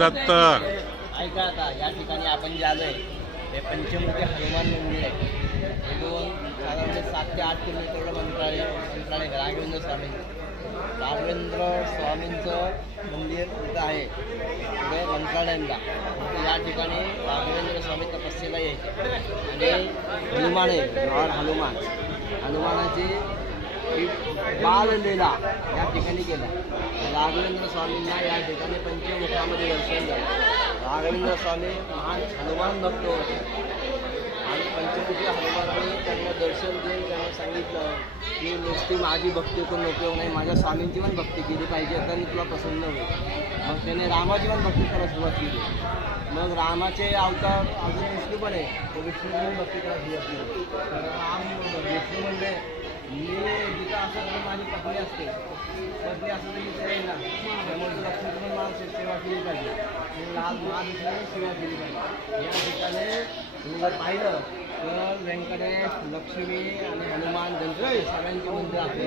दत्त. ऐका आता, या ठिकाणी आपण जे आलोय हे पंचमुखी हनुमान मंदिर आहे. इथून साधारण 7 ते 8 किलोमीटर मंत्रालय राघवेंद्र स्वामी. राघवेंद्र स्वामींचं मंदिर इथं आहे पुढे मंत्रालयांना. या ठिकाणी राघवेंद्र स्वामी तपस्येला यायचे आणि हनुमान आहे, लॉर्ड हनुमानाची बाललीला या ठिकाणी केला. राघवेंद्र स्वामींना या ठिकाणी पंचमुखामध्ये दर्शन झालं. राघवेंद्र स्वामी महान हनुमान भक्त होते आणि पंचमुखी हनुमानाने त्यांना दर्शन देऊन त्यांना सांगितलं की नुसती माझी भक्ती करून उपयोग नाही, माझ्या स्वामींची पण भक्ती केली पाहिजे, तर मी तुला प्रसन्न होईल. मग त्याने रामाची पण भक्ती करायला सुरुवात केली. मग रामाचे अवतार अजून विष्णू पण आहे, तो विष्णूची पण भक्ती करायला सुरुवात केली. तर विष्णू म्हणजे मी जिथं असं तर माझी पत्नी असते, पत्नी असं तर मी करेन ना, त्यामुळे लक्ष्मीची पण मला सेवा केली पाहिजे, महाविष्णूने सेवा केली पाहिजे. या ठिकाणी जर पाहिलं तर व्यंकटेश, लक्ष्मी आणि हनुमान सगळ्यांची मंदिरं आपल्या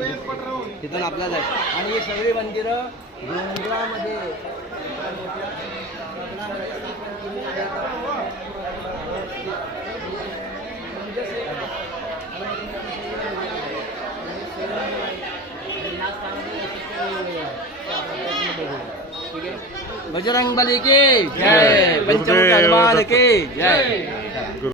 तिथून आपल्याला आहे. आणि ही सगळी मंदिरं डोंगरामध्ये स्थापन केली आहेत. बजरंग बली की जय, पंचमुख हनुमान की जय.